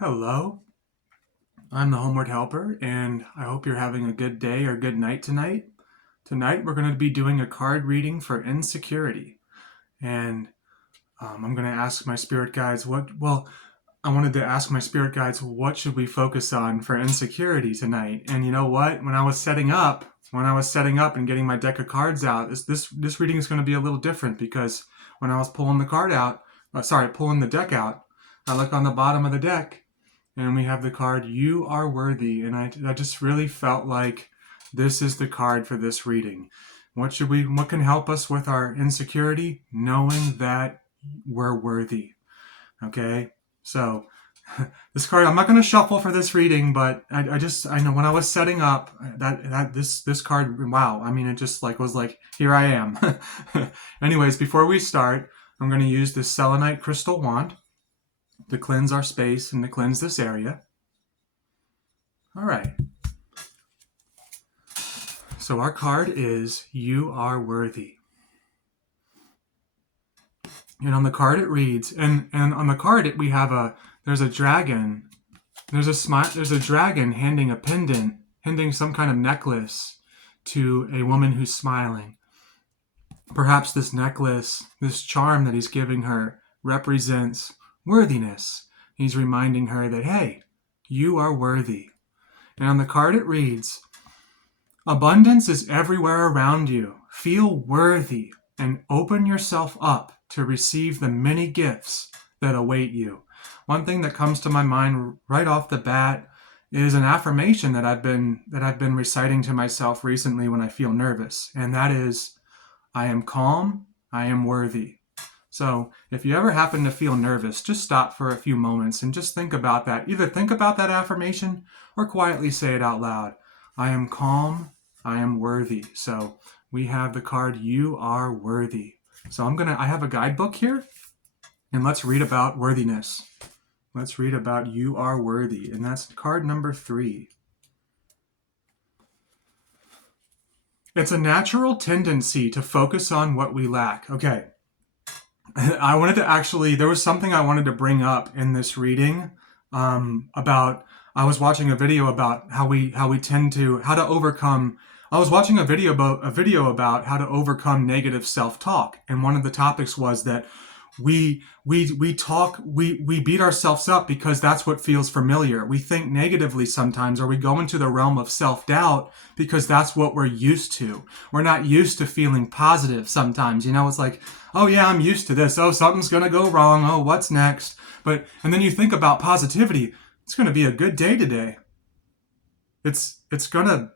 Hello, I'm the Homeward Helper, and I hope you're having a good day or good night tonight. Tonight, we're going to be doing a card reading for insecurity, and I'm going to ask my spirit guides I wanted to ask my spirit guides what should we focus on for insecurity tonight. And you know what? When I was setting up and getting my deck of cards out, this reading is going to be a little different because when I was pulling the deck out, I look on the bottom of the deck and we have the card "You Are Worthy," and I just really felt like this is the card for this reading. What can help us with our insecurity? Knowing that we're worthy. Okay, so this card, I'm not going to shuffle for this reading, but I know when I was setting up this card, wow, I mean, it just was like, here I am. Anyways, before we start, I'm going to use this selenite crystal wand to cleanse our space and to cleanse this area. All right. So our card is "You Are Worthy." And on the card it reads, and on the card we have there's a dragon. There's a dragon handing a pendant, handing some kind of necklace to a woman who's smiling. Perhaps this necklace, this charm that he's giving her, represents worthiness. He's reminding her that, hey, you are worthy. And on the card it reads, "Abundance is everywhere around you. Feel worthy and open yourself up to receive the many gifts that await you." One thing that comes to my mind right off the bat is an affirmation that I've been reciting to myself recently when I feel nervous, and that is, "I am calm, I am worthy." So if you ever happen to feel nervous, just stop for a few moments and just think about that. Either think about that affirmation or quietly say it out loud. I am calm, I am worthy. So we have the card "You Are Worthy." So I have a guidebook here, and let's read about worthiness. Let's read about "You Are Worthy," and that's card number 3. It's a natural tendency to focus on what we lack. Okay. There was something I wanted to bring up in this reading about, I was watching a video about how we tend to, how to overcome, I was watching a video about how to overcome negative self-talk. And one of the topics was that we beat ourselves up because that's what feels familiar. We think negatively sometimes, or we go into the realm of self-doubt because that's what we're used to. We're not used to feeling positive sometimes. It's like, oh yeah, I'm used to this. Oh, something's going to go wrong. Oh, what's next? And then you think about positivity. It's going to be a good day today. It's gonna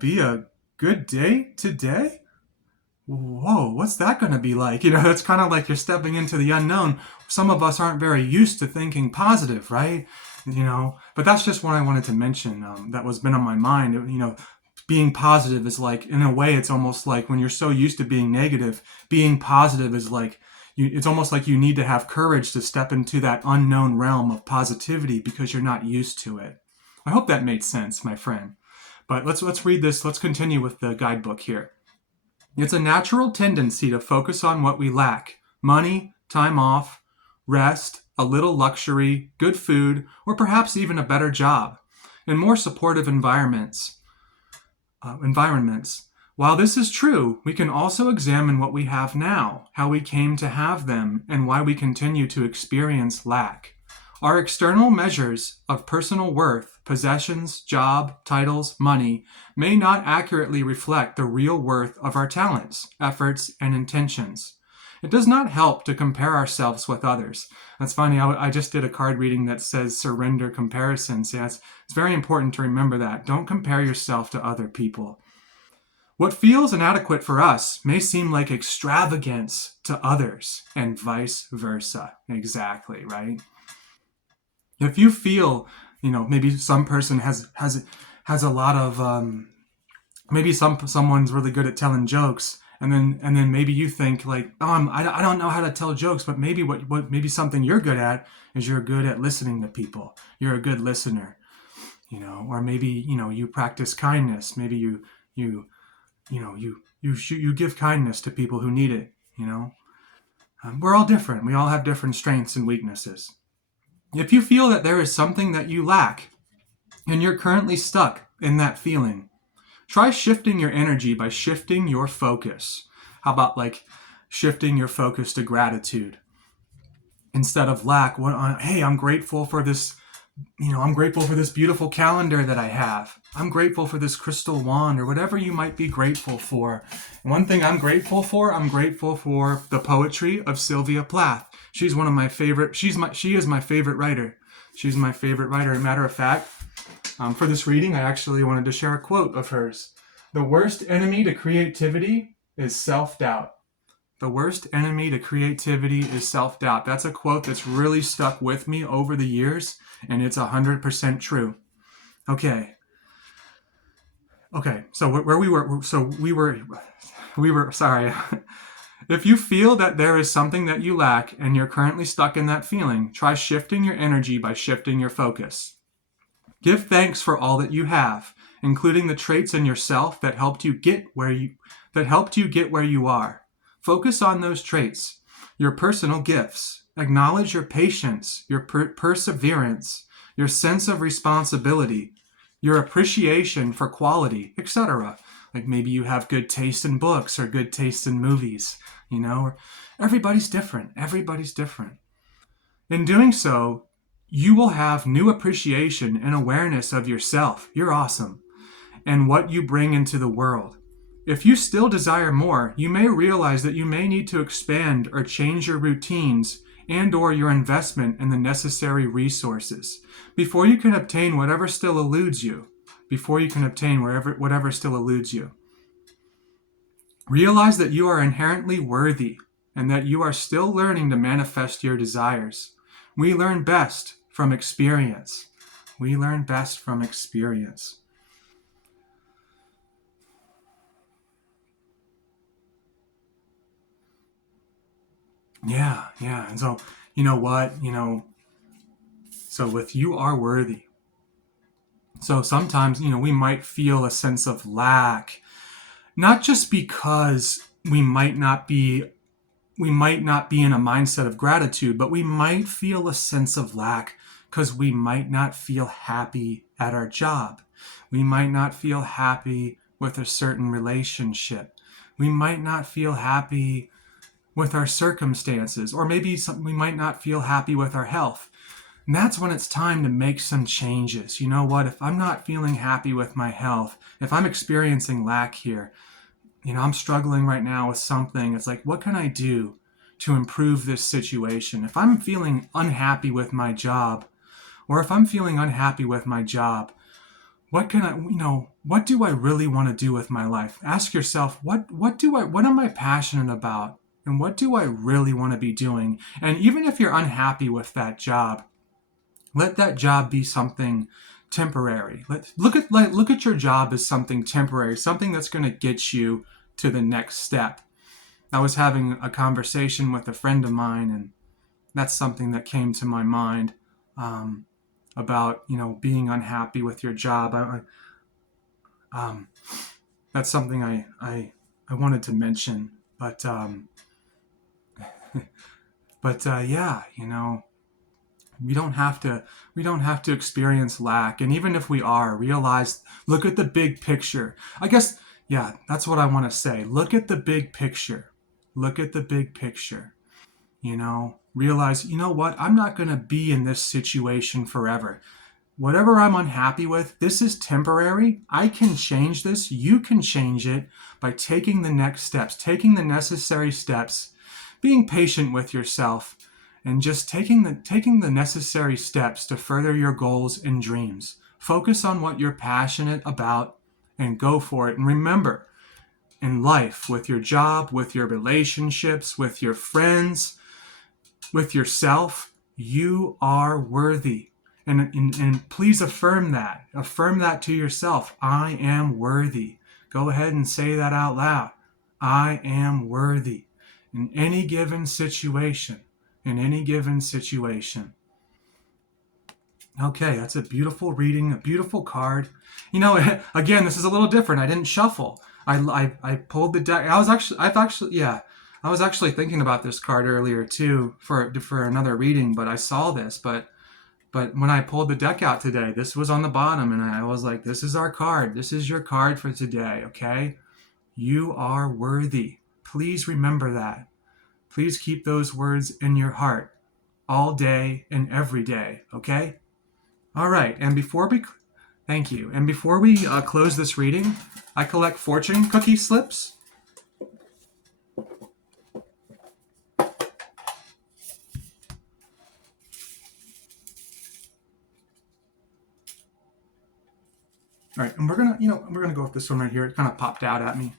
be a good day today. Whoa, what's that going to be like? That's kind of like you're stepping into the unknown. Some of us aren't very used to thinking positive, right? But that's just what I wanted to mention. That was been on my mind. Being positive is like, in a way, it's almost like when you're so used to being negative, being positive is like, it's almost like you need to have courage to step into that unknown realm of positivity because you're not used to it. I hope that made sense, my friend. But let's read this. Let's continue with the guidebook here. It's a natural tendency to focus on what we lack: money, time off, rest, a little luxury, good food, or perhaps even a better job, and more supportive environments. While this is true, we can also examine what we have now, how we came to have them, and why we continue to experience lack. Our external measures of personal worth, possessions, job, titles, money, may not accurately reflect the real worth of our talents, efforts, and intentions. It does not help to compare ourselves with others. That's funny, I just did a card reading that says surrender comparisons. Yeah, it's very important to remember that. Don't compare yourself to other people. What feels inadequate for us may seem like extravagance to others, and vice versa. Exactly, right? If you feel, maybe some person has a lot of maybe someone's really good at telling jokes, and then maybe you think like, oh, I don't know how to tell jokes, but maybe what maybe something you're good at is you're good at listening to people. You're a good listener, or maybe you practice kindness. Maybe you give kindness to people who need it. We're all different. We all have different strengths and weaknesses. If you feel that there is something that you lack and you're currently stuck in that feeling, try shifting your energy by shifting your focus. How about like shifting your focus to gratitude instead of lack? Hey, I'm grateful for this. I'm grateful for this beautiful calendar that I have. I'm grateful for this crystal wand or whatever you might be grateful for. And one thing I'm grateful for the poetry of Sylvia Plath. She's one of my favorite. She is my favorite writer. She's my favorite writer. As a matter of fact, for this reading, I actually wanted to share a quote of hers. The worst enemy to creativity is self-doubt. The worst enemy to creativity is self-doubt. That's a quote that's really stuck with me over the years, and it's 100% true. Okay. So where we were, sorry. If you feel that there is something that you lack and you're currently stuck in that feeling, try shifting your energy by shifting your focus. Give thanks for all that you have, including the traits in yourself that helped you get where you are. Focus on those traits, your personal gifts. Acknowledge your patience, your perseverance, your sense of responsibility, your appreciation for quality, etc. Like maybe you have good taste in books or good taste in movies, everybody's different. Everybody's different. In doing so, you will have new appreciation and awareness of yourself. You're awesome. And what you bring into the world. If you still desire more, you may realize that you may need to expand or change your routines and or your investment in the necessary resources before you can obtain whatever still eludes you. Whatever still eludes you. Realize that you are inherently worthy and that you are still learning to manifest your desires. We learn best from experience. We learn best from experience. Yeah. And so, you know what? So with you are worthy. So sometimes, we might feel a sense of lack, not just because we might not be in a mindset of gratitude, but we might feel a sense of lack because we might not feel happy at our job. We might not feel happy with a certain relationship. We might not feel happy with our circumstances, or maybe we might not feel happy with our health. And that's when it's time to make some changes. You know what? If I'm not feeling happy with my health, if I'm experiencing lack here, I'm struggling right now with something. It's like, what can I do to improve this situation? If I'm feeling unhappy with my job, or if I'm feeling unhappy with my job, what do I really want to do with my life? Ask yourself, what am I passionate about? And what do I really want to be doing? And even if you're unhappy with that job, let that job be something temporary. Look at your job as something temporary, something that's going to get you to the next step. I was having a conversation with a friend of mine, and that's something that came to my mind about being unhappy with your job. That's something I wanted to mention, but yeah, we don't have to experience lack, and even if we are, look at the big picture. I guess, yeah, that's what I want to say. Look at the big picture. Realize, what, I'm not going to be in this situation forever. Whatever I'm unhappy with, this is temporary. I can change this. You can change it by taking the next steps, taking the necessary steps, being patient with yourself, and just taking the necessary steps to further your goals and dreams. Focus on what you're passionate about and go for it. And remember, in life, with your job, with your relationships, with your friends, with yourself, you are worthy. And please affirm that. Affirm that to yourself. I am worthy. Go ahead and say that out loud. I am worthy in any given situation. Okay, that's a beautiful reading, a beautiful card. Again, this is a little different. I didn't shuffle. I pulled the deck. I was actually thinking about this card earlier too for another reading, but I saw this. But But when I pulled the deck out today, this was on the bottom, and I was like, this is our card. This is your card for today, okay? You are worthy. Please remember that. Please keep those words in your heart all day and every day, okay? All right, and thank you. And before we close this reading, I collect fortune cookie slips. All right, and we're gonna go with this one right here. It kind of popped out at me.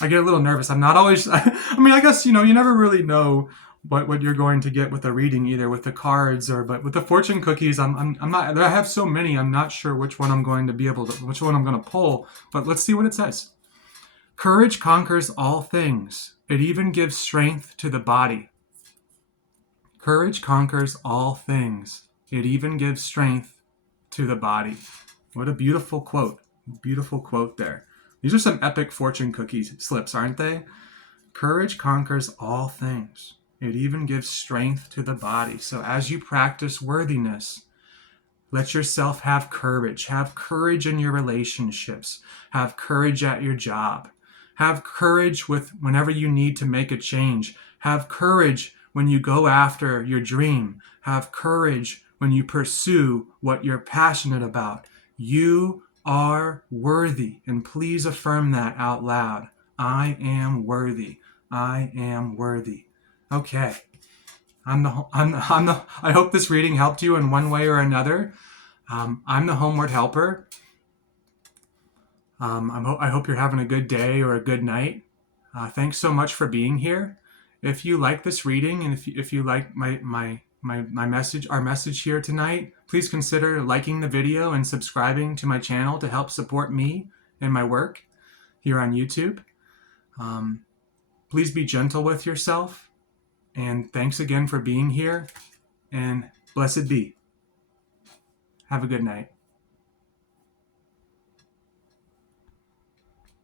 I get a little nervous. I'm not always. I mean, I guess you never really know what you're going to get with a reading, either with the cards but with the fortune cookies. I'm not. I have so many. I'm not sure which one I'm going to pull. But let's see what it says. Courage conquers all things. It even gives strength to the body. Courage conquers all things. It even gives strength to the body. What a beautiful quote. Beautiful quote there. These are some epic fortune cookie slips, aren't they? Courage conquers all things. It even gives strength to the body. So as you practice worthiness, let yourself have courage. Have courage in your relationships. Have courage at your job. Have courage whenever you need to make a change. Have courage when you go after your dream. Have courage when you pursue what you're passionate about. You are worthy, and please affirm that out loud. I am worthy. I am worthy. Okay. I hope this reading helped you in one way or another. I'm the Homeward Helper. I hope you're having a good day or a good night. Thanks so much for being here. If you like this reading, and if you like my message, our message here tonight, please consider liking the video and subscribing to my channel to help support me and my work here on YouTube. Please be gentle with yourself, and thanks again for being here, and blessed be. Have a good night.